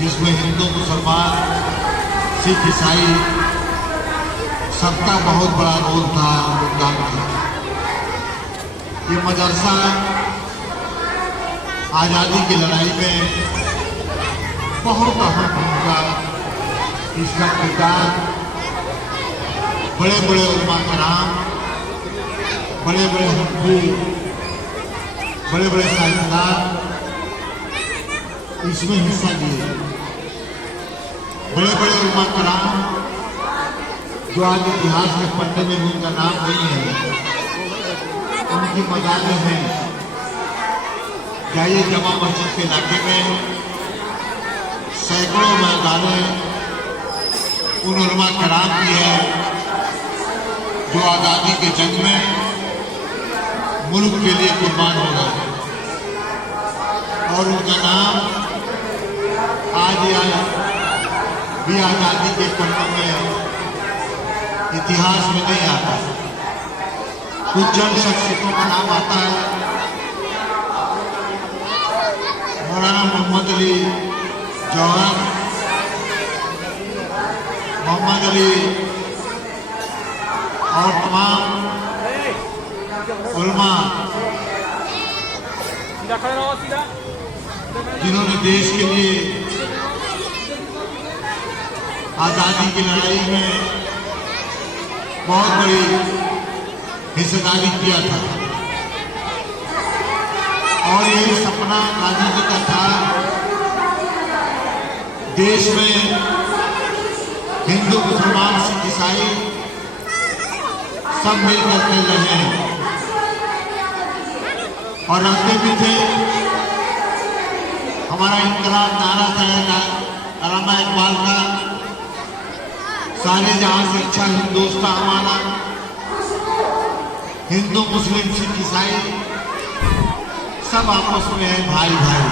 जिसमें हिंदू मुसलमान सिख ईसाई सबका बहुत बड़ा रोल था, योगदान था। ये मदरसा आज़ादी की लड़ाई में बहुत अहम भूमिका, इसका किरदार बड़े बड़े उलमा कराम, बड़े बड़े हुक्म, बड़े बड़े साहित्यकार इसमें हिस्सा लिए। बड़े बड़े उलमा कराम जो आज इतिहास के पन्ने में उनका नाम नहीं है, उनकी मजारें हैं। जाइए जमा मस्जिद के इलाके में सैकड़ों मैदानें उन उलमा कराम की है जो आज़ादी के जंग में मुल्क के लिए कुर्बान हो गए, और उनका नाम आज भी आज़ादी के पन्नों में इतिहास में नहीं आता। कुछ चंद शख्सियतों का नाम आता है, मौलाना मोहम्मद अली जौहर, मोहम्मद अली और तमाम उलमा जिन्होंने देश के लिए आज़ादी की लड़ाई में बहुत बड़ी हिस्सेदारी किया था। और यही सपना गांधी जी का था, देश में हिंदू मुसलमान सिख ईसाई सब मिलकर के रहे और रहते भी थे। हमारा इनकलाब नारा था अल्लामा इकबाल का, सारे जहां से अच्छा हिंदुस्तान हमारा, हिंदू मुस्लिम सिख ईसाई सब आपस में है भाई भाई।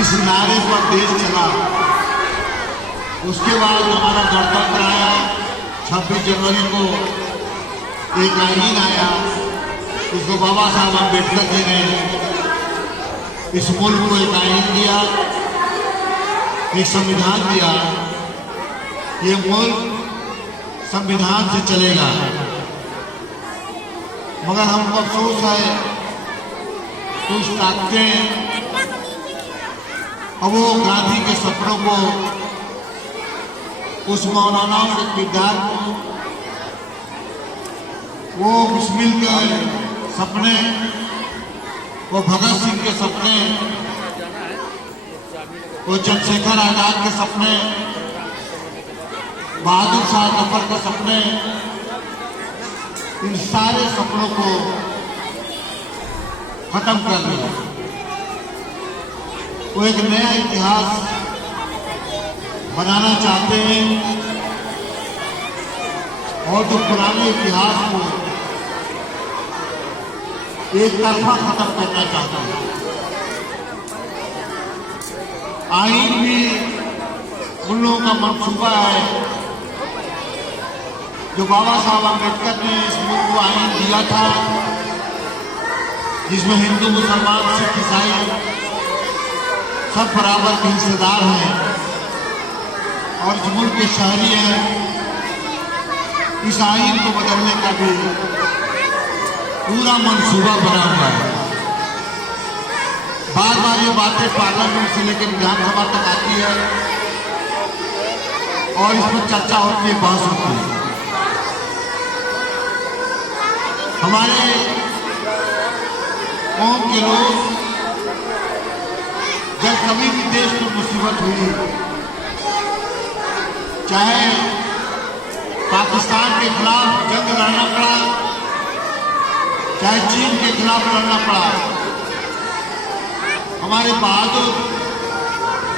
इस नारे पर देश चला। उसके बाद हमारा गणतंत्र आया, 26 जनवरी को एक आईन आया, इसको बाबा साहब अम्बेडकर जी ने इस मुल्क को एक आईन दिया, एक संविधान दिया। ये मुल्क संविधान से चलेगा। मगर हमको अफसोस है कुछ ताकतें अब वो गांधी के सपनों को, उस मौलानाओं के किरदार को, वो बिस्मिल के सपने, वो भगत सिंह के सपने, वो चंद्रशेखर आजाद के सपने, बहादुर शाह जफर के सपने, इन सारे सपनों को खत्म कर दिया। वो एक नया इतिहास बनाना चाहते हैं और जो पुराने इतिहास को एक तरफा खत्म करना चाहता है। आईन भी उन लोगों का मंसूबा है जो बाबा साहब अम्बेडकर ने इस मुल्क को आईन दिया था, जिसमें हिंदू मुसलमान सिख ईसाई सब बराबर के हिस्सेदार हैं और इस मुल्क के शहरी हैं। इस आईन को बदलने का भी पूरा मंसूबा बना हुआ है। बार बार ये बातें पार्लियामेंट से लेकर विधानसभा तक आती है और इसमें चर्चा होती है, बहस होती है। हमारे कौम के लोग जब कभी भी देश में मुसीबत हुई, चाहे पाकिस्तान के खिलाफ जंग लड़ना पड़ा, चाहे चीन के खिलाफ लड़ना पड़ा, हमारे बहादुर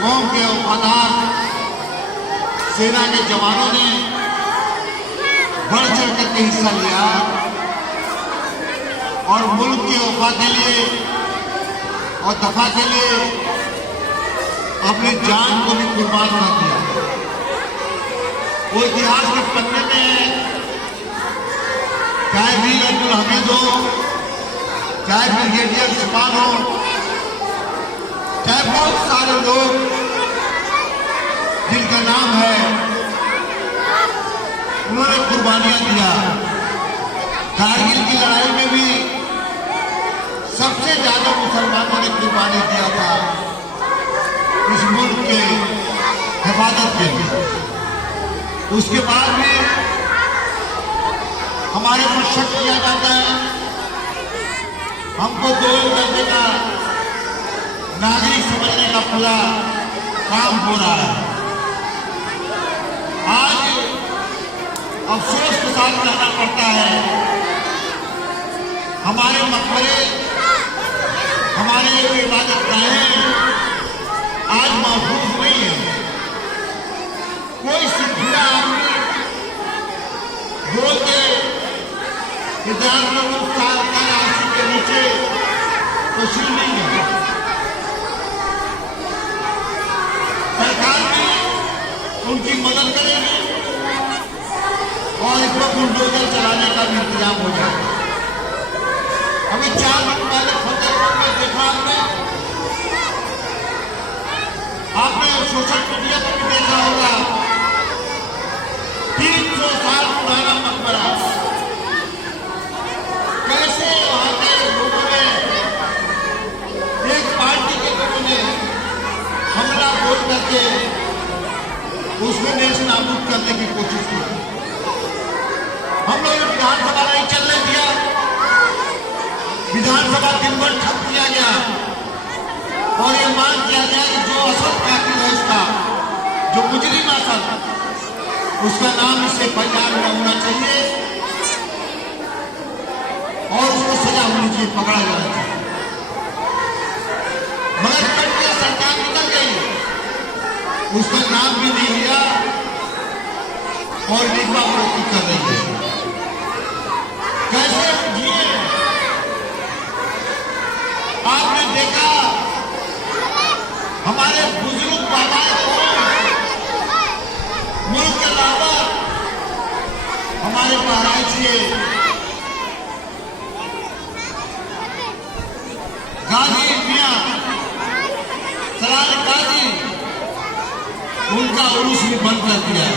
कौम के वफादार सेना के जवानों ने बढ़ चढ़ करके हिस्सा लिया और मुल्क के वफा के लिए और दफा के लिए अपनी जान को भी कुर्बान कर दिया। वो इतिहास के पन्ने में चाहे वीर अब्दुल हमीद हो, चाहे ब्रिगेडियर सुपान हो, चाहे बहुत सारे लोग जिनका नाम है उन्होंने कुर्बानियां दिया। कारगिल की लड़ाई में भी सबसे ज्यादा मुसलमानों ने कुर्बानी दिया था इस मुल्क के हिफाजत के लिए। उसके बाद भी हमारे पर शक किया जाता है, हमको दो दर्जे का नागरिक समझने का पूरा काम हो रहा है। आज अफसोस के साथ कहना पड़ता है, हमारे मकबरे, हमारे जो इबादत गाहें आज महफूज नहीं है। कोई सिलसिला आदमी बोल के राशि के नीचे तस्वीर नहीं है। सरकार भी उनकी मदद करेगी और इस पर बुलडोजर चलाने का भी इंतजाम हो जाएगा। अभी 4 दिन पहले फतेहपुर में देखा आपने सोशल मीडिया पर भी देखा होगा, 300 साल पुराना मकबरा, कैसे वहां के लोगों ने, एक पार्टी के लोगों ने हमला बोल करके उसको नेश नाबूद करने की कोशिश की। हम लोगों ने विधानसभा नहीं चलने दिया, विधानसभा दिन भर ठप किया गया और ये मांग किया गया कि जो असल कातिल है इसका, जो मुजरिम असल, उसका नाम इसे एफआईआर में होना चाहिए और उसको सजा होनी चाहिए, पकड़ा जाना चाहिए। मगर कट सरकार निकल गई, उसका नाम भी नहीं लिया और निगवा प्रवृत्ति कर रही है। कैसे जिए? आपने देखा हमारे बुजुर्ग बाबा को मुल्क के अलावा हमारे महाराष्ट्र गाजी मियां सलाल गाजी, उनका उर्स भी बंद कर दिया,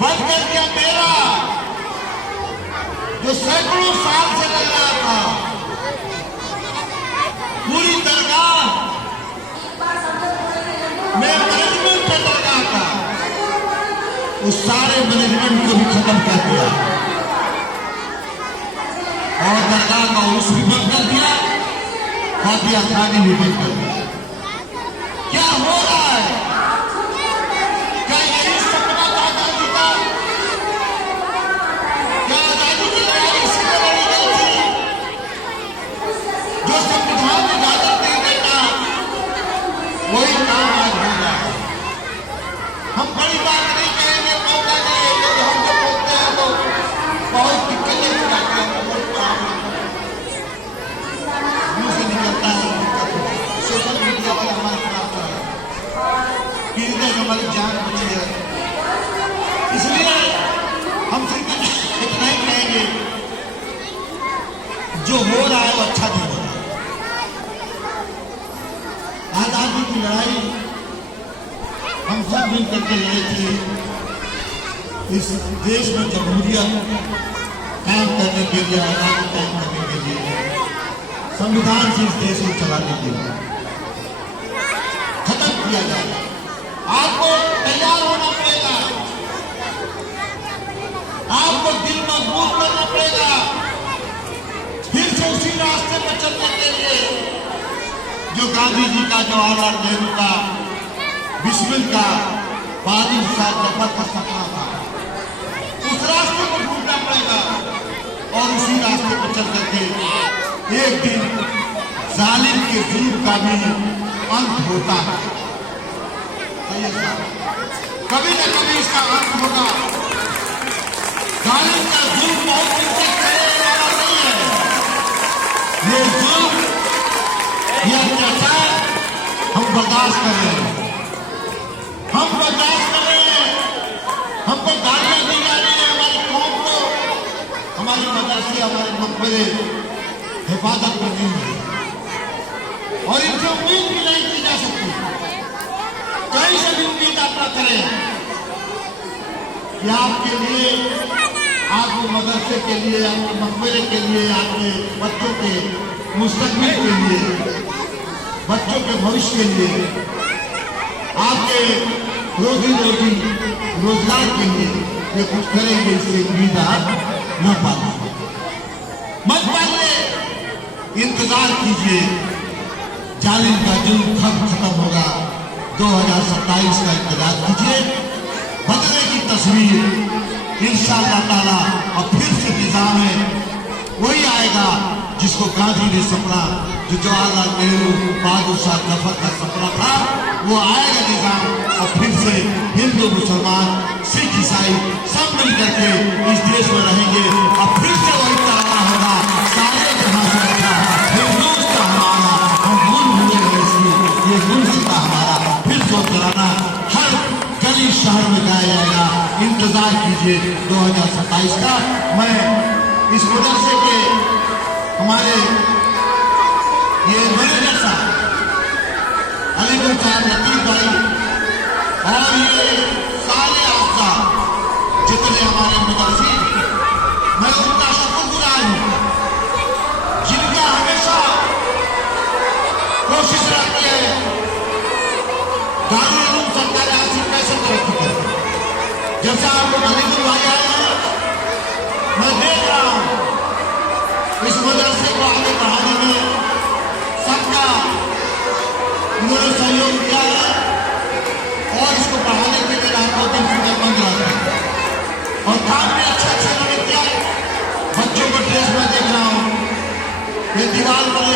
बंद कर दिया। मेरा जो सैकड़ों साल से लग रहा था, पूरी दरगाह में मैनेजमेंट का दरगाह था, उस सारे मैनेजमेंट को भी खत्म कर दिया और दरगाह का उर्स भी बंद कर दिया, खातिया खाने भी बंद कर दिया। क्या हो रहा है? क्या यही सपना था आजादी का? क्या आजादी की लड़ाई इसलिए लड़ी गई थी जो संविधान में इजाजत नहीं देता? वही काम आज हो रहा है। हम बड़ी बात नहीं कहेंगे, मौका नहीं है, जब हम जब बोलते हैं तो बहुत दिक्कतें हो जाती हैं, मुंह से निकलता है। सोशल मीडिया पर हमारे खिलाफ हमारी जान बची है, इसलिए हम सिर्फ इतना ही कहेंगे, जो हो रहा है वो अच्छा नहीं हो रहा है। आजादी की लड़ाई हम सब मिल करके लड़े थे, इस देश में जमहूरियत कायम करने के लिए, आजादी कायम करने के लिए, संविधान से इस देश को चलाने के लिए खत्म किया जाए। आपको तैयार होना पड़ेगा, आपको दिल मजबूत करना पड़ेगा, फिर से उसी रास्ते पर चलने के लिए जो गांधी जी का, जवाहरलाल नेहरू का, बिस्मिल का, बादल शाह जफर का सपना था, उस रास्ते को ढूंढना पड़ेगा और उसी रास्ते पर चल करके एक दिन जालिम के जुल्म का भी अंत होता है। कभी न कभी इसका अंत होगा। जालिम का जुल्म बहुत दिन से करने वाला नहीं है। ये जुल्म, ये अत्याचार हम बर्दाश्त कर रहे हैं, हम बर्दाश्त कर रहे हैं। हमको गालियां दी जा रही है, हमारी कौम को, हमारे मदरसे, हमारे मकबरे हिफाजत में नहीं है। और इनसे उम्मीद भी नहीं की जा सकती, कहीं से भी उम्मीद आप न करें कि आपके लिए, आपके मदरसे के लिए, आपके मकबरे के लिए, आपके बच्चों के मुस्तकबिल के लिए, बच्चों के भविष्य के लिए, आपके रोजी रोटी रोजगार के लिए ये कुछ करेंगे, इससे उम्मीद आप न पाए। मत पाइए, इंतजार कीजिए, जालिम का जुल्म खत्म होगा। 2027 का इंतजार कीजिए, बदले की तस्वीर इंशाअल्लाह ताला और फिर से निजाम में वही आएगा जिसको गांधी ने सपना, जो जवाहरलाल नेहरू बहादुर शाह जफर का सपना था, वो आएगा निजाम। और फिर से हिंदू मुसलमान सिख ईसाई सब मिलकर के इस देश में रहेंगे और फिर से वही तराना होगा, सारे जहां से अच्छा हिंदुस्तान हमारा, हम भूल भूले हैं इसकी, ये मुल्क का हमारा, फिर से तराना हर गली शहर में गाया जाएगा। इंतजार कीजिए 2027 का। मैं इस मदरसे के हमारे ये मैनेजर साहब अलीगढ़ साहब, लतीफ भाई और ये सारे अफसर जितने हमारे मुदर्सी, मैं उनका शुक्रगुजार हूँ, जिनका हमेशा कोशिश रहती है दारुल उलूम सरकार हासिल कैसे तरक्की करे। जैसा आप लोग अलीगढ़ भाई आए हैं, मैं देख रहा हूँ इस मदरसे को आगे बढ़ाने में सबका उन्होंने सहयोग दिया है और इसको बढ़ाने के लिए रातों दिन फिक्रमंद रहते हैं और काम भी अच्छे अच्छे उन्होंने किया। बच्चों को ड्रेस में देख रहा हूँ, ये दीवार पर